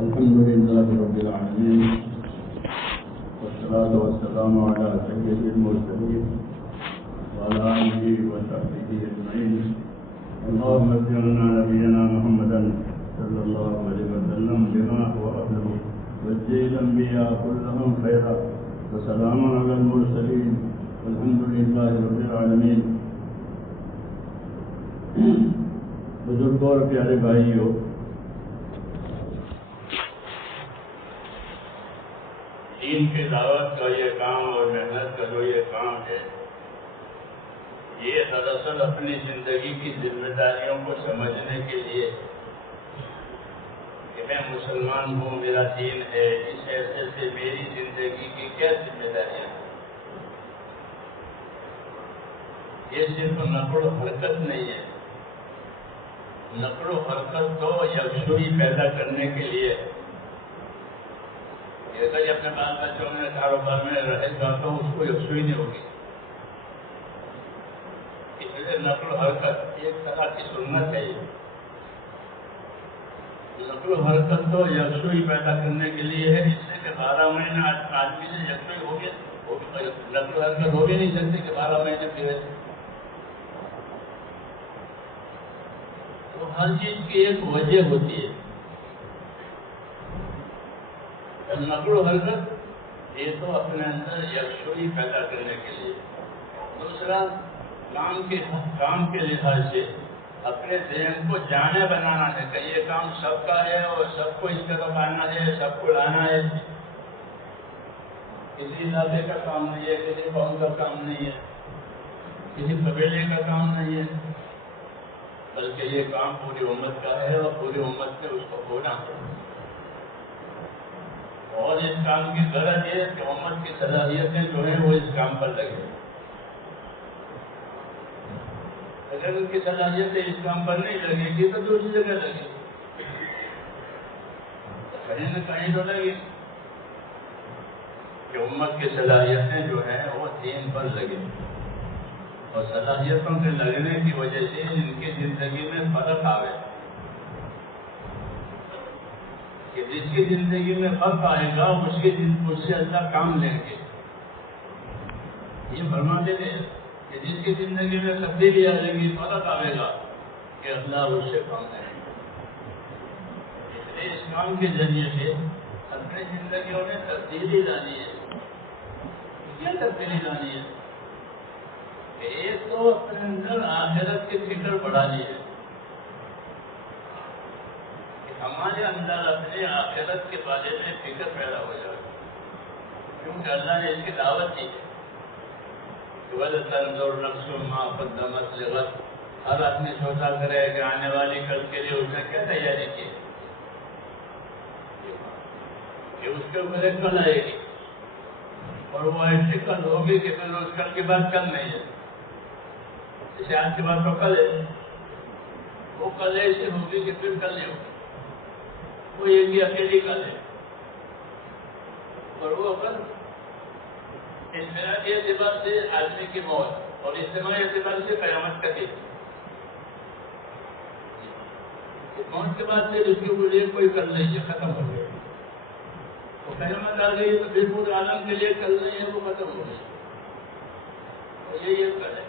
الحمد لله رب العالمين والصلاة والسلام على سيد المرسلين وعلى آله وصحبه أجمعين. اللهم صل على نبينا محمد صلى الله عليه وسلم بما هو أهله واجزل الأنبياء كلهم خيرا وسلام على المرسلين والحمد لله رب العالمين. بزرگوں اور پیارے بھائیوں، دین کی دعوت کا یہ کام اور محنت کا جو یہ کام ہے، یہ دراصل اپنی زندگی کی ذمہ داریوں کو سمجھنے کے لیے کہ میں مسلمان ہوں، میرا دین ہے، اس حیثیت سے میری زندگی کی کیا ذمہ داریاں ہیں. یہ صرف نقل و حرکت نہیں ہے. نقل و حرکت تو یکسوئی پیدا کرنے کے لیے اگر اپنے بال بچوں میں کاروبار میں رہے گا تو اس کو یکسوئی نہیں ہوگی. اس لیے نقل و حرکت ایک طرح کی سنت ہے. نقل و حرکت تو یکسوئی پیدا کرنے کے لیے ہے، اس لیے کہ 12 مہینے آدمی سے یکسوئی ہوگی، نقل و حرکت ہو بھی نہیں سکتی کہ 12 مہینے پھرے. تو ہر چیز کی ایک وجہ ہوتی ہے. نقل و حرکت یہ تو اپنے اندر یکسوئی پیدا کرنے کے لیے. دوسرا کام کے لحاظ سے اپنے ذہن کو جانے بنانا ہے کہ یہ کام سب کا ہے اور سب کو اس طرف آنا ہے، سب کو لانا ہے. کسی علاقے کا کام نہیں ہے، کسی قوم کا کام نہیں ہے، کسی قبیلے کا کام نہیں ہے، بلکہ یہ کام پوری امت کا ہے اور پوری امت میں اس کو ہونا ہے. اور اس کام کی غرض یہ ہے کہ امت کی صلاحیتیں جو ہیں وہ اس کام پر لگے. اگر ان کی صلاحیتیں اس کام پر نہیں لگے گی تو دوسری جگہ لگے گی، کہیں نہ کہیں تو لگے. کہ امت کی صلاحیتیں جو ہیں وہ دین پر لگے، اور صلاحیتوں کے لگنے کی وجہ سے ان کی زندگی میں فرق آئے. کہ جس کی زندگی میں فرق آئے گا اس سے اللہ کام لیں گے. یہ فرماتے ہیں کہ جس کی زندگی میں تبدیلی آئے گی، فرق آئے گا، کہ اللہ اس سے کام لیں گے. اس لیے اس کام کے ذریعے سے اپنی زندگیوں میں تبدیلی لانی ہے. کیا تبدیلی لانی ہے؟ کہ ایک تو اپنے اندر آخرت کی فکر بڑھانی ہے. ہمارے اندر اپنے آخرت کے بارے میں فکر پیدا ہو جائے، کیونکہ اللہ نے اس کی دعوت دی ہے. وَلْتَنْظُرْ نَفْسٌ مَا قَدَّمَتْ لِغَدٍ. ہر آدمی سوچا کرے کہ آنے والی کل کے لیے اس نے کیا تیاری کی ہے، کہ اس کے اوپر ایک کل آئے گی، اور وہ ایسی کل ہوگی کہ پھر اس کل کے بعد کل نہیں ہے. جیسے آج کے بعد تو کل ہے، وہ کل ایسی ہوگی کہ پھر کل نہیں ہوگی. وہ ایک ہی اکیلی کل ہے. اور وہ کل انفرادی اعتبار سے آدمی کی موت اور اجتماعی اعتبار سے قیامت کا دن. موت کے بعد سے اس کے لیے کوئی کل نہیں ہے، ختم ہو گئی. وہ قیامت آ گئی تو پھر پورے عالم کے لیے کل نہیں ہے، وہ ختم ہو گئی. اور یہ کل ہے.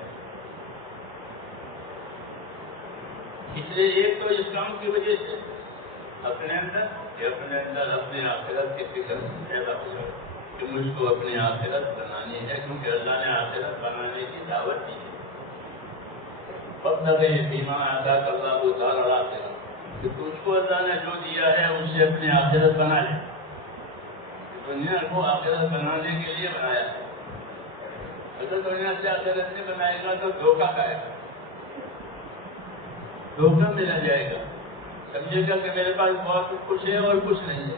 اس لیے ایک تو اس کام کی وجہ سے اپنے اندر اپنے آخرت کی فکر پیدا ہو جائے کہ مجھ کو اپنی آخرت بنانی ہے، کیونکہ اللہ نے آخرت بنانے کی دعوت دی ہے. وَابْتَغِ فِيمَا آتَاكَ اللَّهُ الدَّارَ الْآخِرَةَ. کہ تجھ کو اللہ نے جو دیا ہے اس سے اپنی آخرت بنا لے. دنیا کو آخرت بنانے کے لیے بنایا ہے. اگر دنیا سے آخرت نہیں بنائے گا تو دھوکہ کھائے گا، دھوکہ میں رہ جائے گا. سمجھے گا کہ میرے پاس بہت کچھ ہے اور کچھ نہیں ہے.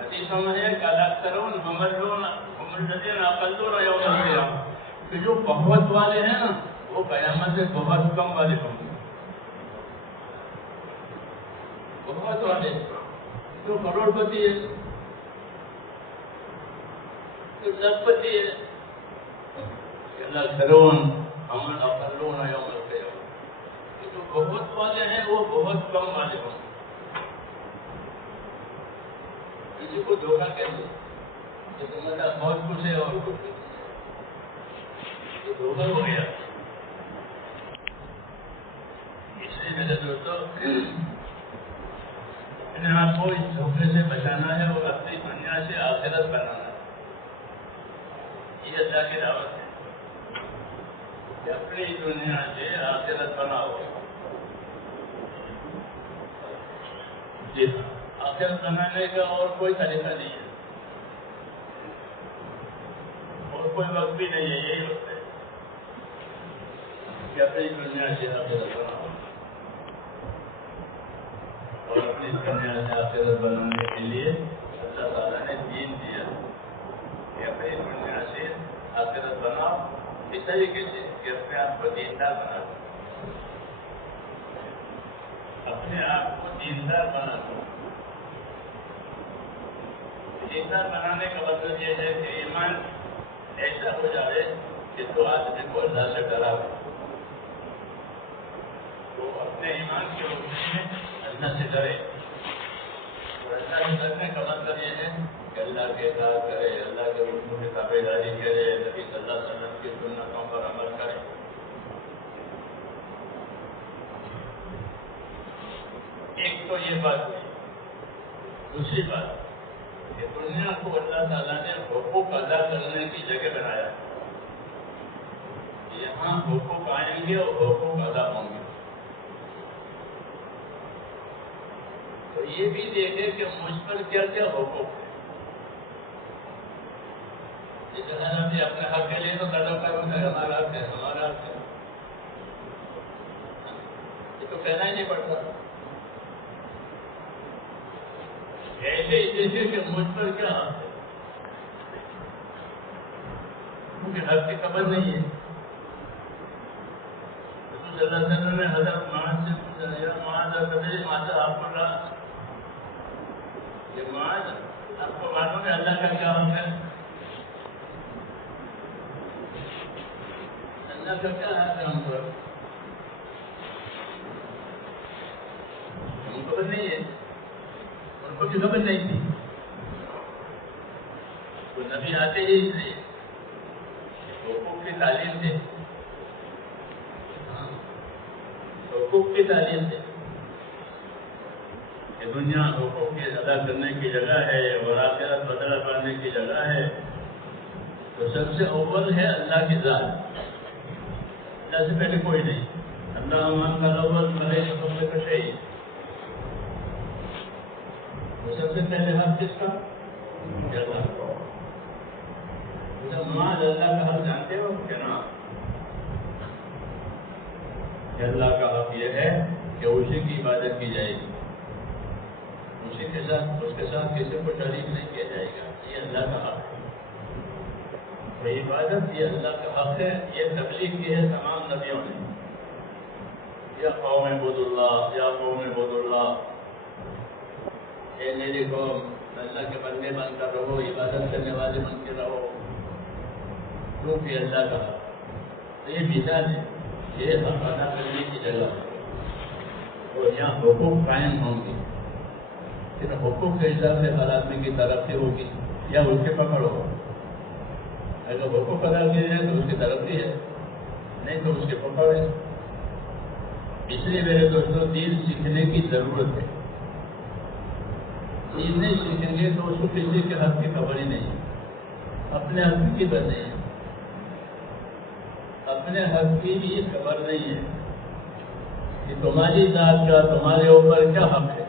حدیثوں میں ہے کہ الاکثرون مملون هم الذين اقلون يوم القيامة. کہ جو بہت والے ہیں نا وہ قیامت سے بہت کم والے ہوں گے. بہت والے جو کروڑ پتی ہے، جو لکھ پتی ہے. الاکثرون هم الاقلون يوم القيامة. جو بہت والے ہیں وہ بہت کم والے ہوں گے. کسی کو دھوکہ کیسے کہ تمہارا بہت کچھ ہے اور کچھ تو دھوکہ ہو گیا. اس لیے میرے دوستوں اپنے آپ کو اس دھوکے سے بچانا ہے اور اپنی دنیا سے آخرت بنانا ہے. یہ اللہ کی دعوت ہے کہ اپنی دنیا سے آخرت بناؤ. جی آخرت بنانے کا اور کوئی طریقہ نہیں ہے اور کوئی وقت بھی نہیں ہے. یہی وقت ہے کہ اپنی دنیا سے آخرت بناؤ اور اپنی دنیا سے آخرت بنانے کے لیے اللہ تعالیٰ نے دین دیا کہ اپنی دنیا سے آخرت بناؤ. اس طریقے سے کہ اپنے آپ کو دیندار بنا دو. اپنے آپ کو دیندار بنا دو. دیندار بنانے کا مطلب یہ ہے کہ ایمان ایسا ہو جائے کہ تو آدمی کو اللہ سے ڈرا دے. وہ اپنے ایمان کے روشنی میں اللہ سے ڈرے. اور اللہ سے ڈرنے کا مطلب یہ ہے کہ اللہ کے اطاعت کرے, اللہ کے حکم کی تابع داری کرے, نبی صلی اللہ علیہ وسلم کی سنتوں پر عمل کرے. ایک تو یہ بات ہوئی. دوسری بات کہ دنیا کو اللہ تعالیٰ نے حقوق ادا کرنے کی جگہ بنایا. یہاں حقوق آئیں گے اور حقوق ادا ہوں گے. تو یہ بھی دیکھے کہ مجھ پر کیا کیا حقوق ہے. جیسے ہر آدمی اپنے حق کے لیے تو تڑپ کر ہمارا حق ہے, ہمارا حق ہے. یہ تو کہنا ہی نہیں پڑتا. ایسے ہی دیکھے کہ مجھ پر کیا حق ہے, کیونکہ حق کی خبر نہیں ہے. رسول صلی اللہ علیہ وسلم نے حضرت معاذ سے پوچھا, یا معاذ معاذ آپ کو کہا کہ معاذ آپ کو معلوم ہے اللہ کا کیا حق ہے؟ اللہ کا کیا حق ہے ہم پر؟ ہم کو خبر نہیں ہے, ان کو بھی خبر نہیں تھی. تو نبی آتے ہی اس لیے حقوق کی تعلیم دے, حقوق کی تعلیم دے کہ دنیا حقوق کی ادا کرنے کی جگہ ہے اور آخرت بدلا پانے کی جگہ ہے. تو سب سے اول ہے اللہ کی ذات. اللہ سے پہلے کوئی نہیں. اللہ امان کا اول بھلے قبل کا شہید. تو سب سے پہلے حق کس کا؟ اللہ کا. معاذ اللہ کا حق جانتے ہو کہ نا؟ کہ اللہ کا حق یہ ہے کہ اسی کی عبادت کی جائے گی, اسی کے ساتھ اس کے ساتھ کسی کو شریک نہیں کیا جائے گا. یہ اللہ کا حق ہے. اور عبادت یہ اللہ کا حق ہے. یہ تبلیغ کی ہے تمام نبیوں نے. یا قوم اعبدوا اللہ, یا قوم اعبدوا اللہ, اے میری قوم اللہ کے بندے بن کر رہو, عبادت کرنے والے بن کے رہو, کیونکہ اللہ کا حق. تو یہ مثال ہے, یہ حق ادا کرنے کی جگہ ہے. اور یہاں حقوق قائم ہوں گے. پھر حقوق کے حساب سے ہر آدمی کی ترقی ہوگی یا اس کے پکڑ ہوگا. اگر حقوق ادا کیے جائیں تو اس کی ترقی ہے, نہیں تو اس کے پکڑ ہے. اس لیے میرے دوستوں دین سیکھنے کی ضرورت ہے. دین نہیں سیکھیں گے تو اس کو کسی کے حق کی خبر ہی نہیں, اپنے حق کی خبر نہیں ہے, اپنے حق کی بھی خبر نہیں ہے کہ تمہاری ذات کا تمہارے اوپر کیا حق ہے.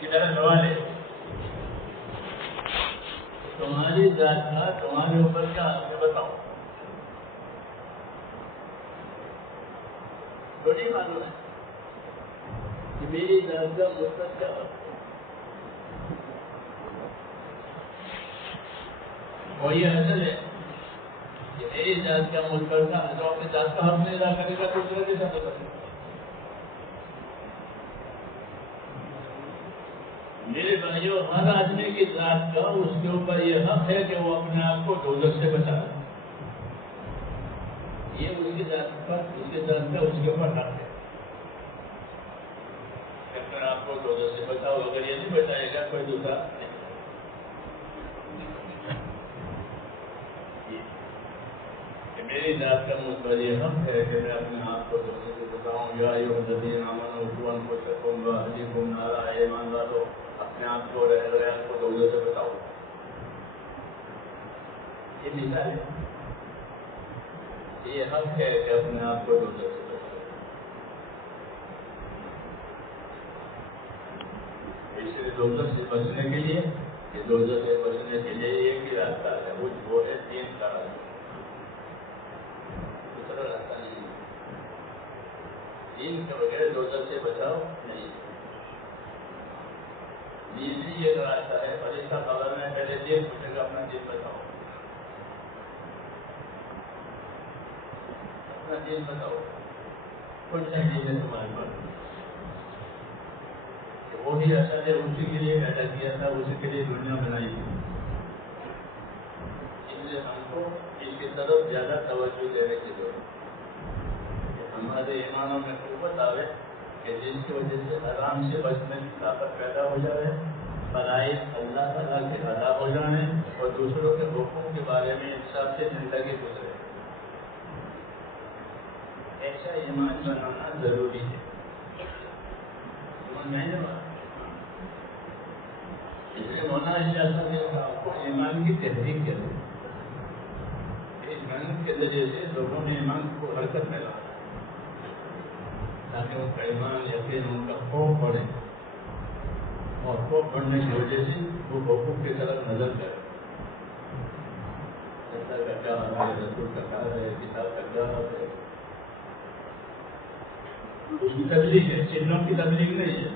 کدھر سوال ہے, تمہاری ذات کا تمہارے اوپر کیا حق ہے بتاؤ. تھوڑی معلوم ہے کہ میری ذات کا مجھ پر کیا حق ہے. اور یہ اصل ہے کہ میری ذات کا مجھ پر کا جو اپنی ذات کا حق نہیں ادا کرے گا تو دوسرے کے ساتھ کرے گا. میرے بھائیوں, ہر آدمی کی ذات کا اس کے اوپر یہ حق ہے کہ وہ اپنے آپ کو دوزخ سے بچائے. یہ اس کی ذات پر, اس کے ذات کا اس کے اوپر حق ہے کہ اپنے آپ کو دوزخ سے بچاؤ. اگر یہ نہیں بچائے گا کوئی دوسرا ارشاد کا مجھ پر یہ حق ہے کہ میں اپنے آپ کو لوگوں کو بتاؤں یا الذین آمنوا قوا انفسکم واہلیکم نارا، ایمان والو اپنے آپ کو اور اہل بیت کو لوگوں سے بتاؤ. یہ مثال ہے، یہ حق ہے کہ اپنے آپ کو لوگوں سے بتاؤ. دوزخ سے بچنے کے لیے، یہ دوزخ سے بچنے کے لیے ایک ہی راستہ ہے، وہ ہے دین کا راستہ. دوسرا راستہ نہیں ہے. دین کے بغیر دوزخ سے بچاؤ نہیں. دین ہی ایک راستہ ہے. فرشتہ قبر میں پہلے دین پوچھے گا، اپنا دین بتاؤ، اپنا دین بتاؤ، کچھ چاہیے ہے تمہارے پاس. وہی اصل ہے، اسی کے لیے پیدا کیا تھا، اسی کے لیے دنیا بنائی تھی. اس لیے ہم کو اس کی طرف زیادہ توجہ دینے کی ضرورت ہے. ہمارے ایمانوں میں قوت آئے کہ جس کی وجہ سے آرام سے بچنے کی طاقت پیدا ہو جائے، فرائض اللہ تعالیٰ کے ادا ہو جانے اور دوسروں کے حقوق کے بارے میں انصاف سے زندگی گزرے. ایسا ایمان بنانا ضروری ہے. ایمان نہیں بنا ہونا چاہتا ہے کہ آپ کو ایمان کی تحریک کرے. ایمان کے ذریعے سے لوگوں نے ایمان کو حرکت میں لانا تاکہ ان کا ایمان یقین ان کا خوف بڑھے، اور خوف بڑھنے کی وجہ سے وہ حقوق کی طرف نظر کرے. اللہ کا کیا حال ہے، رسول کا کیا ہے، کتاب کا کیا حال ہے. اس کی تبلیغ ہے، چنوں کی تبلیغ نہیں ہے.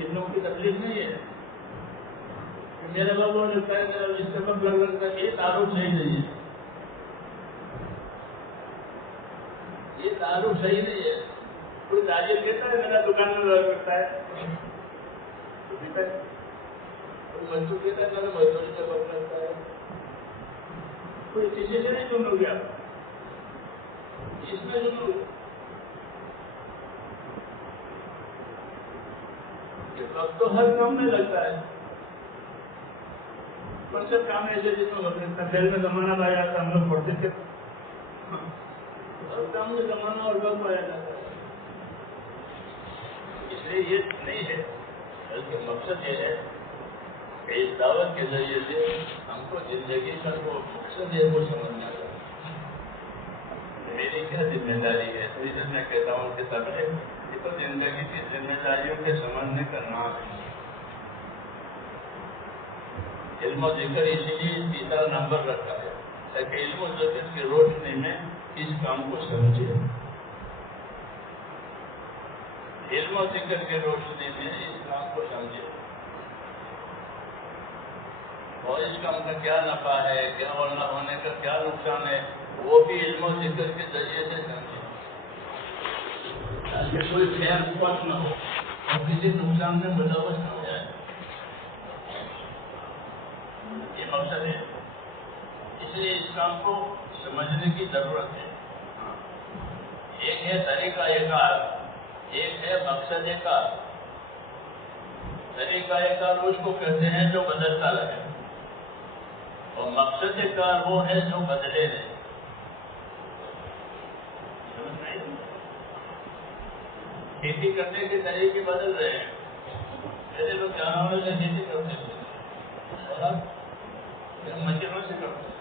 چنوں کی تبلیغ نہیں ہے. میرے لوگوں نے کہا میرا استعمال لگ رہا ہے، یہ تعارف صحیح نہیں ہے. یہ تعارف صحیح نہیں ہے. کوئی تاجر کہتا ہے میرا دکان میں لگ کرتا ہے، کوئی مزدور کہتا ہے میرا مزدوری کا وقت کرتا ہے. کوئی کسی سے نہیں سنو گے آپ، اس میں سنو گے. وقت تو ہر کام میں لگتا ہے. کون سے کام ایسے جس میں وقت لگتا ہے؟ پہلے میں زمانہ لایا تھا، ہم لوگ پڑھتے تھے. ہر کام میں زمانہ اور وقت پایا جاتا ہے. اس لیے یہ نہیں ہے، بلکہ مقصد یہ ہے کہ اس دعوت کے ذریعے سے ہم کو زندگی کا وہ مقصد ہے وہ سمجھنا چاہیے. میری کیا ذمہ داری ہے؟ تو اس میں کہتا ہوں کہ سب ہے یہ تو زندگی کی ذمہ داریوں کے سمجھنے کا نام ہے. علم و ذکر اسی لیے تیسرا نمبر رکھا ہے تاکہ علم و ذکر کی روشنی میں اس کام کو سمجھے. علم و ذکر کی روشنی میں اس کام کو سمجھے اور اس کام کا کیا نفع ہے، کیا نہ ہونے کا کیا نقصان ہے، وہ بھی علم و ذکر کے ذریعے سے سمجھے تاکہ کوئی خیر پت نہ ہو اور کسی نقصان میں ملوث نہ ہو جائے. یہ مقصد ہے. اس لیے اس کام کو سمجھنے کی ضرورت ہے. ایک ہے طریقہ کار، ایک ہے مقصد کار. طریقہ کار اس کو کہتے ہیں جو بدلتا رہے، اور مقصد کار وہ ہے جو بدلے نہیں. کھیتی کرنے کے طریقے بدل رہے ہیں. پہلے لوگ جانوروں سے کھیتی کرتے تھے اور اب مشینوں سے کرتے ہیں.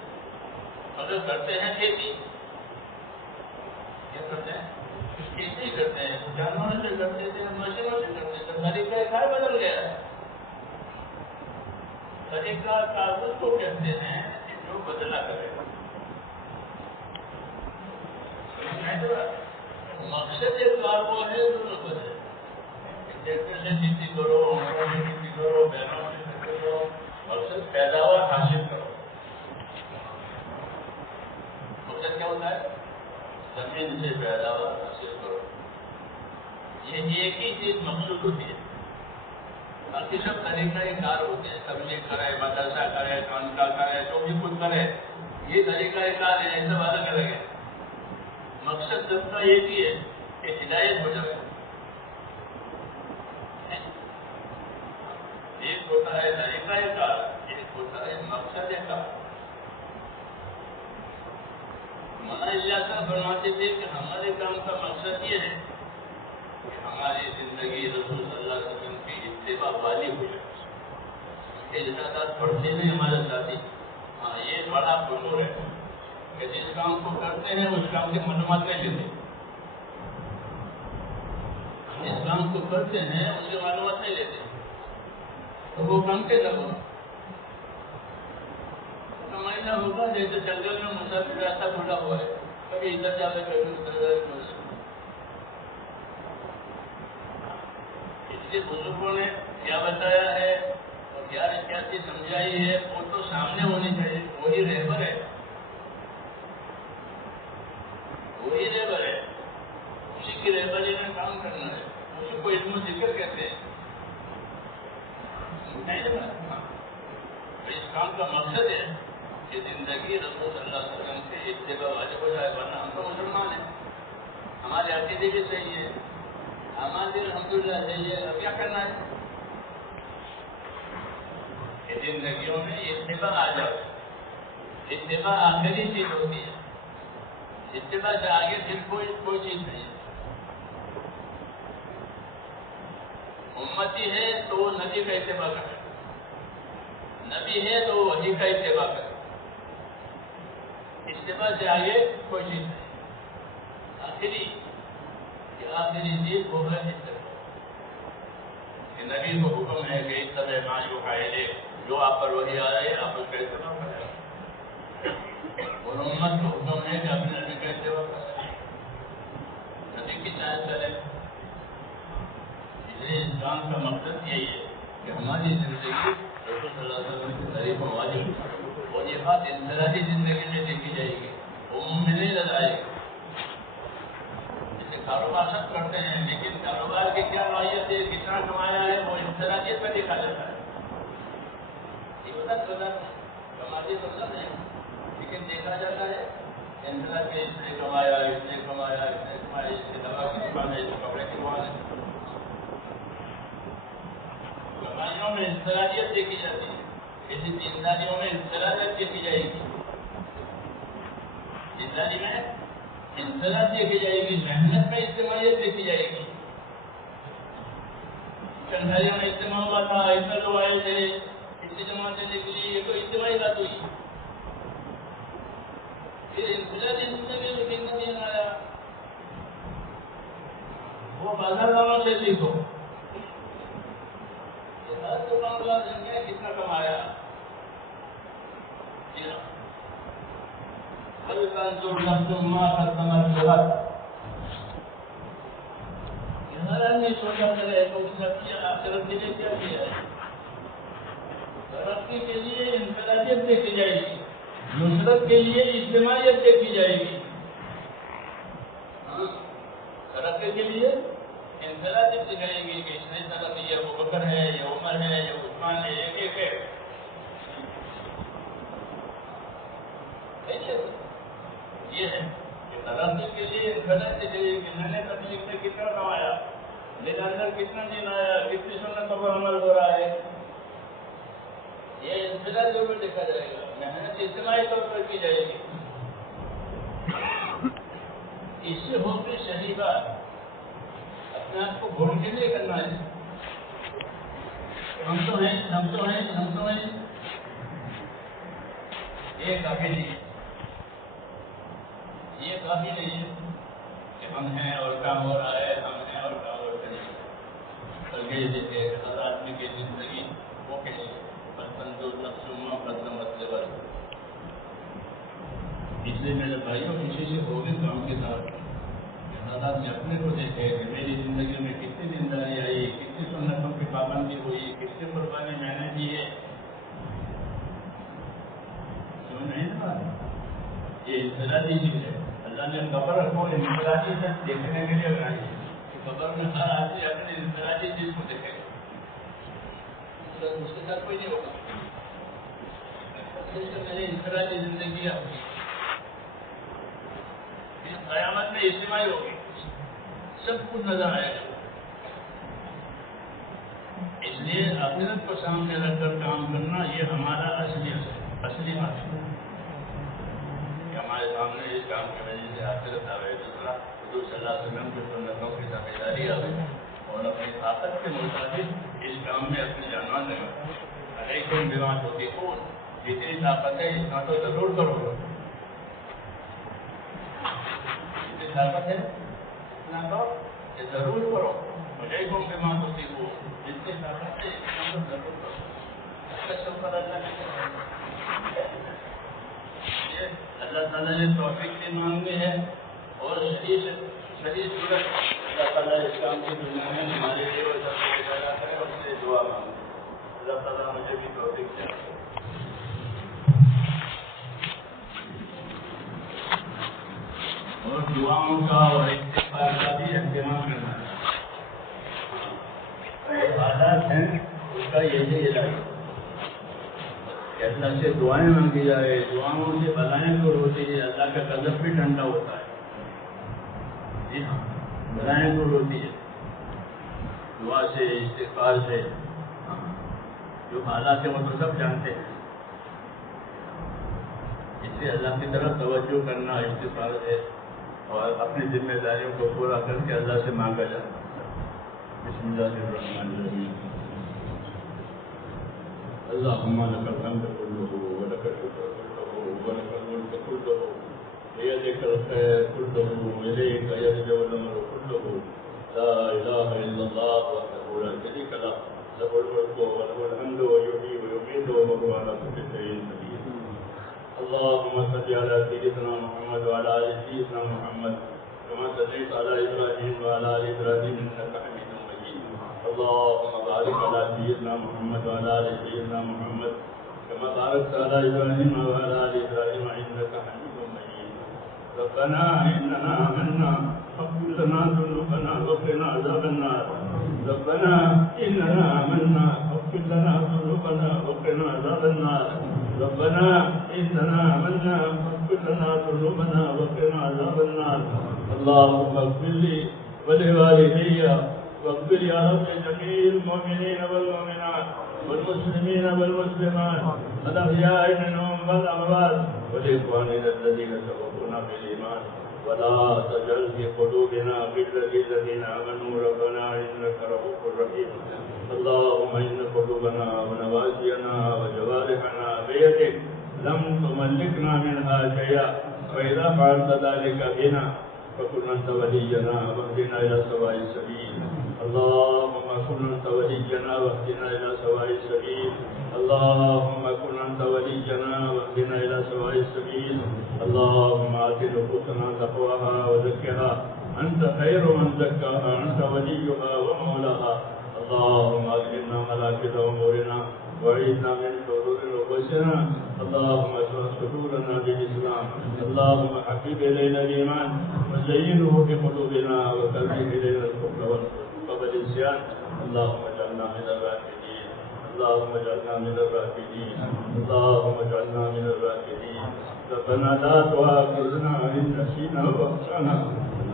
اگر کرتے ہیں کھیتی، کیا کرتے ہیں؟ کھیتی کرتے ہیں. جانوروں سے کرتے تھے، مشینوں سے کرتے تھے. طریقہ کار بدل گیا ہے. طریقہ کار اس کو کہتے ہیں جو بدلا کرے گا. مقصد کار وہ ہے جو نہ بدلے. ٹریکٹر سے کھیتی کرو، موٹر سے کھیتی کرو، بیلوں سے کھیتی کرو، مقصد پیداوار حاصل کرو. مقصد کیا ہوتا ہے؟ زمین سے پیداوار حاصل کرو. یہ ایک ہی چیز مقصود ہوتی ہے. باقی سب طریقہ کار ہوتے ہیں. تبلیغ کرے، مدرسہ کرے، خانقاہ کرے، جو بھی کچھ کرے، یہ طریقہ کار ہے. ایسا بات کرے گا. مقصد سب کا ایک ہی ہے کہ ہدایت ہو جائے. ایک ہوتا ہے طریقہ کار، ایک ہوتا ہے مقصد کار. مولانا فرماتے تھے کہ ہمارے کام کا مقصد یہ ہے کہ ہماری زندگی رسول صلی اللہ علیہ وسلم کی اتباع والی ہو جائے. اس کے ارشادات پڑھتے ہیں ہمارے ساتھی. ہاں یہ بڑا قصور ہے کہ جس کام کو کرتے ہیں اس کام کی معلومات نہیں لیتے. جس کام کو کرتے ہیں اس کی معلومات نہیں لیتے تو وہ کام کیسا ہوگا؟ مہینہ ہوگا جیسے جنگل میں مسافر راستہ کھلا ہوا ہے, کبھی ادھر جاتے کبھی ادھر جاتے. اس لیے بزرگوں نے کیا بتایا ہے اور کیا چیز سمجھائی ہے وہ تو سامنے ہونی چاہیے. وہی رہبر ہے, وہی رہبر ہے, اسی کی رہبری میں کام کرنا ہے. اسی کو علم و ذکر کہتے ہیں. اس کام کا مقصد ہے کہ زندگی رسول صلی اللہ علیہ وسلم سے اتباع والی ہو جائے. ورنہ ہم تو مسلمان ہیں, ہمارے عقیدے بھی صحیح ہے, ہمارے الحمدللہ صحیح ہے. اب کیا کرنا ہے کہ زندگیوں میں اتباع آ جائے. اتباع آخری چیز ہوتی ہے. اتباع سے آگے پھر کوئی چیز نہیں ہے. امتی ہے تو وہ نبی کا اتباع کرے, نبی ہے تو وحی کا اتباع کرے. اتباع سے آگے کوئی چیز نہیں. آخری چیز وہ ہے اتباع. کہ نبی کو حکم ہے کہ اس طرح ما یوحی الیہ, جو آپ پر وحی آ رہی ہے آپ اس کا اتباع کریں. اور امت کو حکم ہے کہ اپنے نبی کا اتباع کریں, نبی کی چاہت چلے. اسلام کا مقصد یہی ہے کہ ہماری زندگی رسول صلی اللہ علیہ وسلم کے طریقوں والی ہو. اور یہ بات انفرادی زندگی میں دیکھی جائے گی, عموم میں نہیں نظر آئے گی. جیسے کاروبار سب کرتے ہیں, لیکن کاروبار کی کیا نوعیت ہے, کتنا کمایا ہے, وہ انفرادیت پہ دیکھا جاتا ہے. یہ ہوتا کماتی تو نہیں, لیکن دیکھا جاتا ہے انفراد کے اس نے کمایا, اس نے کمایا, اس نے کمایا, اس کی دوا کی دکان ہے, اس کی کپڑے کی دکان ہے. کمائیوں میں انفرادیت دیکھی جاتی ہے, ایسی دینداریوں میں انفرادیت دیکھی جائے گی. دینداری میں انفراد دیکھی جائے گی, محنت میں اجتماعیت دیکھی جائے گی. کنڈاریوں میں اجتماع ہوا تھا, اتنے لوگ آئے تھے, اتنی جماعتیں نکلی, یہ تو اجتماعی بات ہوئی. پھر انفرادی زندگی میں کتنا دن آیا, وہ بازار والوں سے سیکھو. دکان والا نے کتنا کمایا, ہر آدمی سوچا کرے تو اس نے آخرت کے لیے کیا کیا ہے. ترقی کے لیے انفرادیت دیکھی جائے گی, نصرت کے لیے اجتماعیت دیکھی جائے گی. ترقی کے لیے انفرادیت دکھائے گی کہ اس نے ترقی, یہ ابو بکر ہے, یہ عمر ہے, یہ عثمان ہے, ایک ایک ہے. یہ ہے کہ ترقی کے لیے انفرادیت دکھائے گی کہ میں نے تبلیغ میں کتنا کمایا, میرے اندر کتنا دن آیا, کتنی سنتوں پر عمل ہو رہا ہے. یہ انفرادی طور پر دیکھا جائے گا, محنت اجتماعی طور پر کی جائے گی. اس سے ہوتی صحیح بات, اپنے آپ کو بھول کے نہیں کرنا ہے. ہم تو ہیں, یہ کافی نہیں ہے. یہ کافی نہیں ہے کہ ہم ہیں اور کام ہو رہا ہے, ہم ہیں اور کام ہو رہا ہے. بلکہ یہ دیکھے ہر آدمی کی زندگی وہ کہے اس لیے میرے بھائیوں اسی سے ہوگی کام کے ساتھ حضرات نے اپنے کو دیکھے کہ میری زندگی میں کتنی زندگی آئی, کتنی سنتوں کی پابندی ہوئی, کتنی قربانی میں نے دی ہے. سمجھ نہیں نا, یہ انفرادی چیز ہے. اللہ نے قبر کو انفرادی سے دیکھنے کے لیے بنائی ہے کہ قبر میں ہر آدمی اپنی انفرادی چیز کو دیکھے. اس کے ساتھ کوئی نہیں ہوگا. میری انفرادی زندگی ہوگی, قیامت میں اجتماعی ہوگی, سب کچھ نظر آئے گا. اس لیے آخرت کو سامنے رکھ کر کام کرنا یہ ہمارا اصلی مقصد ہے. ہمارے سامنے اس کام کی وجہ سے آخرت آئے، دوسرا حضور صلی اللہ علیہ وسلم کی سنتوں کی ذمہ آئے اور اپنی طاقت کے مطابق اس کام میں اپنی جانان لگا۔ علیکم بما تطیقون، جتنی طاقت ہے اتنا تو ضرور کرو، جتنی طاقت ہے اتنا تو ضرور کرو۔ علیکم بما تطیقون، جتنی طاقت ہے اتنا تو ضرور کرو۔ اس کا شکر اللہ نے اللہ تعالیٰ نے توفیق بھی مانگی ہے اور صحیح صورت اللہ تعالیٰ اس کام کی دنیا میں ہمارے لیے وہ سب سے پیدا کرے اور اس سے دعا مانگے۔ اللہ تعالیٰ مجھے بھی توفیق دے۔ اور دعاؤں کا اور استغفار کا بھی اہتمام کرنا ہے۔ حالات ہیں اس کا یہی علاج کہ اللہ سے دعائیں مانگی جائے، دعاؤں سے بلائیں دور ہوتی ہے، اللہ کا غضب بھی ٹھنڈا ہوتا ہے۔ جی ہاں، بلائیں دور ہوتی ہے دعا سے، استغفار سے۔ جو حالات ہے وہ تو سب جانتے ہیں، اس لیے اللہ کی طرف توجہ کرنا استغفار ہے اور اپنی ذمہ داریوں کو پورا کر کے اللہ سے مانگا جاتا ہے۔ بسم اللہ الرحمن الرحیم۔ اللهم لك الحمد كله ولك الشكر كله ولك الملك كله بيدك الخير كله وإليك يرجع الأمر كله لا إله إلا الله وحده لا شريك له له الملك وله الحمد ويحيي ويميت وهو على كل شيء قدير۔ اللهم صل على سيدنا محمد وعلى آل سيدنا محمد كما صليت على إبراهيم وعلى آل إبراهيم إنك حميد مجيد۔ اللهم بارك على سيدنا محمد وعلى آل سيدنا محمد كما باركت على إبراهيم وعلى آل إبراهيم إنك حميد مجيد۔ ربنا إننا آمنا فاغفر لنا ذنوبنا وقنا عذاب النار۔ ربنا إننا آمنا فاغفر لنا ذنوبنا وقنا عذاب النار۔ ربنا إننا آمنا فاغفر لنا ذنوبنا وقنا عذاب النار۔ اللهم اغفر لي ولوالدي واغفر يا رب جميع المؤمنين والمؤمنات والمسلمين والمسلمات الأحياء منهم والأموات ولإخواننا الذين سبقونا بالإيمان ولا تجعل في قلوبنا غلا للذين آمنوا ربنا إنك رؤوف رحيم۔ اللهم إن قلوبنا ونواسينا وجوارحنا بيدك لم تملكنا منها شيئا، فإذا فعلت ذلك بنا فكن أنت ولينا واهدنا إلى سواء السبيل۔ اللهم كن أنت ولينا واهدنا إلى سواء السبيل۔ اللهم كن أنت ولينا واهدنا إلى سواء السبيل۔ اللهم آت نفوسنا تقواها وزكها أنت خير من زكاها أنت وليها ومولاها۔ اللهم ألهمنا ملاكد أمورنا وعيدنا من شرور نفوسنا۔ اللهم اشرح صدورنا بالإسلام۔ اللهم حبب إلينا الإيمان وزينه في قلوبنا وكره إلينا الكفر والفسوق والعصيان۔ اللهم اجعلنا من الراشدين، اللهم اجعلنا من الراشدين، اللهم اجعلنا من الراشدين۔ ربنا لا تؤاخذنا إن نسينا وأخطأنا،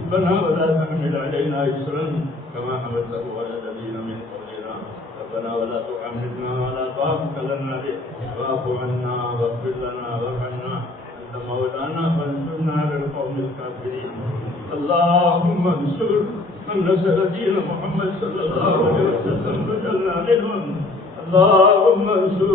ربنا ولا تحمل علينا إصرا كما حملته على الذين من قبلنا، ربنا ولا تحملنا ولا طاقة لنا به، واعف عنا واغفر لنا وارحمنا، أنت مولانا فانصرنا على القوم الكافرين۔ اللهم انصر من نصر دين محمد صلى الله عليه وسلم واجعلنا منهم۔ اللهم انصر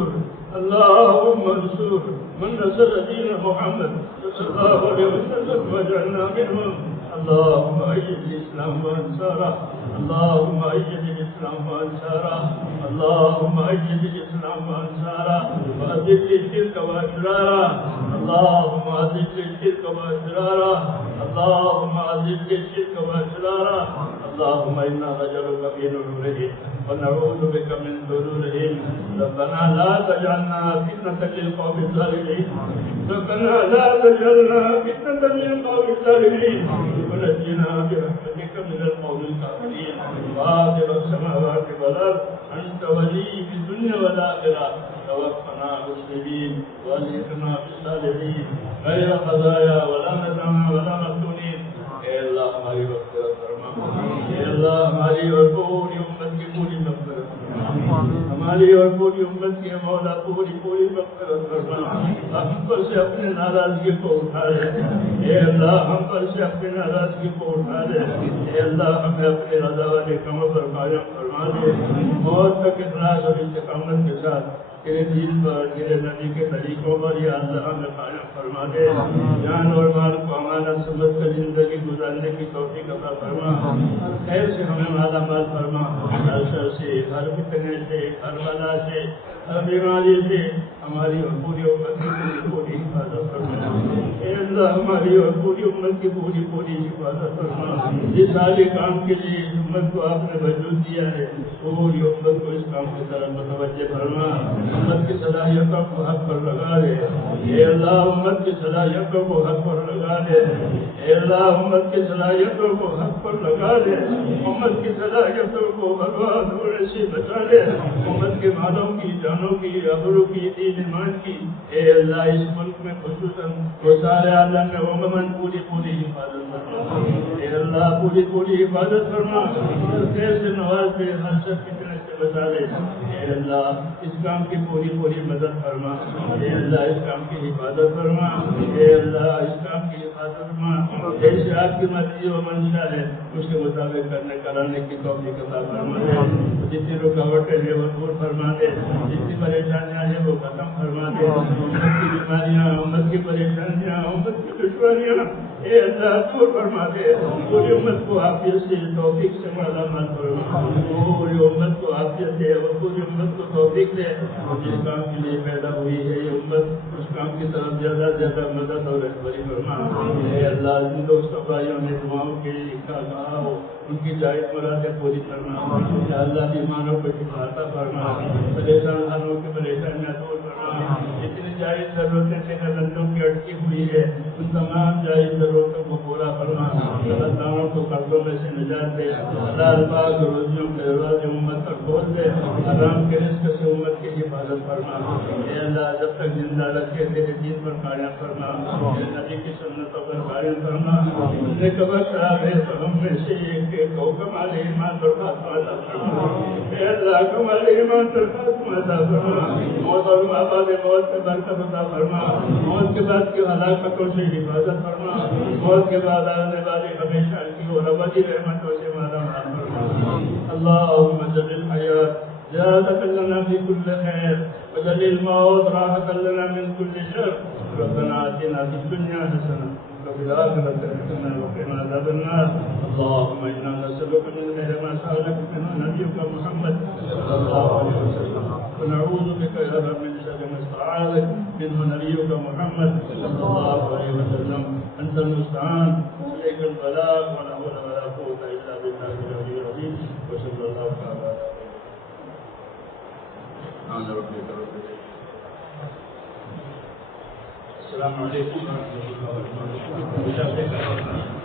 من نصر دين محمد صلى الله عليه وسلم واجعلنا منهم۔ اللهم أيد الإسلام وأنصاره، اللهم أيد الإسلام وأنصاره، اللهم أيد الإسلام وأنصاره، وأذل الشرك وأشراره، اللهم أذل الشرك وأشراره، اللهم أذل الشرك وأشراره۔ اللهم إنا نجعلك في نحورهم ونعوذ بك من شرورهم۔ ربنا لا تجعلنا فتنة للقوم الظالمين، ربنا لا تجعلنا فتنة للقوم الظالمين، ونجنا برحمتك من القوم الكافرين۔ فاطر السماوات والأرض أنت ولي في الدنيا والآخرة، توفنا مسلمين والحقنا بالصالحين غير خزايا ولا ندامى ولا مفتونين۔ اے اللہ ہماری مغفرت فرما، اے اللہ ہماری اور پوری امت کی پوری مغفرت فرما۔ ہماری اور پوری امت کی مولا پوری مغفرت فرما. ہم پر سے اپنے ناراضگی کو اٹھا لے اے اللہ, ہم پر سے اپنی ناراضگی کو اٹھا لے اے اللہ, ہمیں اپنے رضا والے کاموں پر قائم فرما دے. موت تک اخلاص اور استقامت کے ساتھ تیرے دین پر, تیرے نبی کے طریقوں پر یا اللہ ہمیں قائم فرما دے. جان اور مال کو امانت سمجھ کر زندگی گزارنے کی توفیق عطا فرما. ہر خیر سے ہمیں مالا مال فرما, ہر شر سے, ہر فتنے سے, ہر بلا سے, ہر بیماری سے ہماری اور پوری امت کی پوری حفاظت فرما. اے اللہ, ہماری اور پوری امت کی پوری حفاظت فرما. جس سارے کام کے لیے امت کو آپ نے وجود دیا ہے, پوری امت کو اس کام کی طرف متوجہ فرما. امت کی صلاحیتوں کو حق پر لگا دے اے اللہ, امت کی صلاحیتوں کو حق پر لگا دے اے اللہ, امت کی صلاحیتوں کو حق پر لگا دے. امت کی صلاحیتوں کو برباد ہونے سے بچا دے. امت کے مالوں کی, جانوں کی, ابرو کی, دین ایمان کی اے اللہ اس ملک میں خصوصاً وہ سارے عالم میں عموماً پوری حفاظت فرما. اے اللہ پوری حفاظت فرما. خیر سے نواز دے, ہر شر فتنے سے بچا دے. اے اللہ اس کام کی پوری مدد فرما. اے اللہ اس کام کی حفاظت فرما. اے اللہ اس کام کی حفاظت فرما. جیسے آپ کی مرضی و منشا ہے اس کے مطابق کرانے کی توفیق عطا فرما دے. جتنی رکاوٹیں ہیں وہ دور فرما دے, جتنی پریشانیاں ہیں وہ ختم فرما دے. امت کی بیماریاں, امت کی پریشانیاں, امت کی دشواریاں اے اللہ دور فرما دے. پوری امت کو عافیت سے, توفیق سے مالا مال فرما. پوری امت کو عافیت دے اور پوری امت کو توفیق دے. جس کام کے لیے پیدا ہوئی ہے یہ امت اس کام کی طرف زیادہ مدد اور رہبری فرما. اے اللہ جن دوستوں بھائیوں نے دعاؤں کے لیے کہا ہو ان کی جائز مرادیں پوری فرما. یا اللہ بیماروں کو شفا عطا فرما. پریشان حالوں کی پریشانیاں دور فرما. جتنی جائز ضرورتیں تیرے بندوں کی اٹکی ہوئی ہے ان تمام جائز ضرورتوں کو پورا فرما. اللہ کو قرضوں میں سے نجات دے. اللہ پاک روزیوں کے دروازے امت پر کھول دے. حرام کے رزق سے امت کی حفاظت فرما. اے اللہ جب تک زندہ رکھے تیرے دین پر قائم فرما. نبی کی سنتوں پر قائم فرما. نے قبر صاحب ہے تو ہم میں سے ایک کو کمال ایمان پر خاتمہ عطا فرما. اے اللہ کمال ایمان پر خاتمہ عطا فرما. موت اور آباد موت کے برکت عطا فرما. موت کے بعد کی ہلاکتوں سے حفاظت فرما. موت کے بعد آنے والی ہمیشہ کی اور ابدی رحمتوں سے مالا مال فرما. اللهم اجعل الحیات زیادة لنا في كل خير وجعل الموت راحة لنا من كل شر. ربنا آتنا في الدنيا حسنة وفي الآخرة حسنة وقنا عذاب النار. اللهم إنا نسألك من خير ما سألك منه نبيك محمد صلى الله عليه وسلم ونعوذ بك يا رب من شر ما استعاذك منه نبيك محمد صلى الله عليه وسلم. أنت المستعان وإليك البلاغ ولا حول ولا قوة إلا بالله العلي العظيم. وصلى الله تعالى السلام علیکم ورحمۃ اللہ وبرکاتہ.